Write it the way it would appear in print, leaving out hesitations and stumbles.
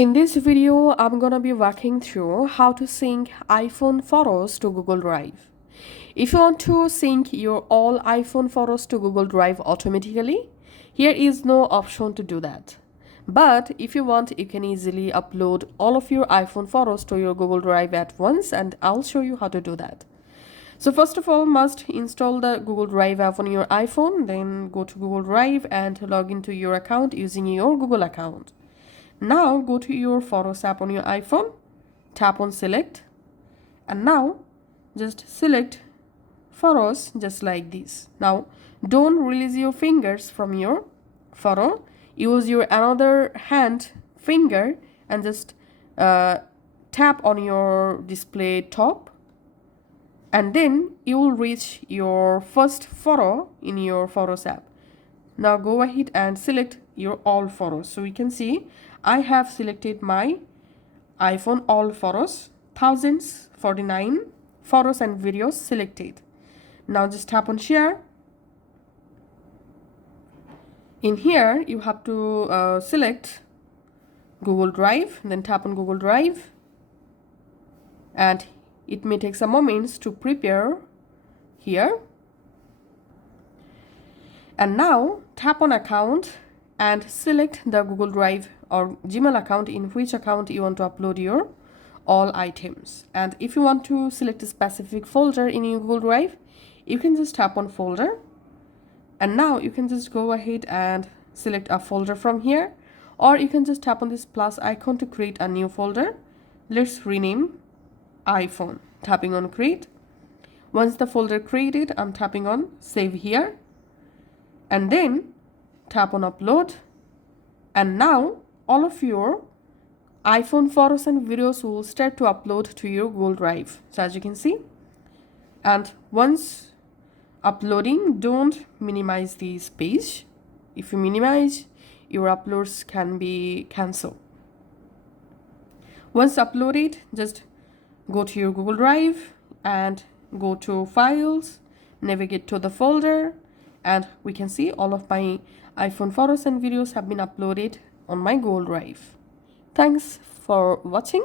In this video, I'm gonna be walking through how to sync iPhone photos to Google Drive. If you want to sync your all iPhone photos to Google Drive automatically, here is no option to do that. But if you want, you can easily upload all of your iPhone photos to your Google Drive at once, and I'll show you how to do that. So first of all, must install the Google Drive app on your iPhone, then go to Google Drive and log into your account using your Google account. Now go to your Photos app on your iPhone, tap on select, and now just select photos just like this. Now don't release your fingers from your photo. Use your another hand finger and just tap on your display top, and then you will reach your first photo in your Photos app. Now go ahead and select your all photos. So we can see I have selected my iPhone all photos, 1049 photos and videos selected. Now just tap on share. In here you have to select Google Drive, then tap on Google Drive, and it may take some moments to prepare here. And now tap on account and select the Google Drive or Gmail account in which account you want to upload your all items. And if you want to select a specific folder in your Google Drive, you can just tap on folder, and now you can just go ahead and select a folder from here, or you can just tap on this plus icon to create a new folder. Let's rename iPhone, tapping on create. Once the folder created, I'm tapping on save here, and then tap on upload, and now all of your iPhone photos and videos will start to upload to your Google Drive. So as you can see, and once uploading, don't minimize this page. If you minimize, your uploads can be cancelled. Once uploaded, just go to your Google Drive and go to files, navigate to the folder, and we can see all of my iPhone photos and videos have been uploaded on my Google Drive. Thanks for watching.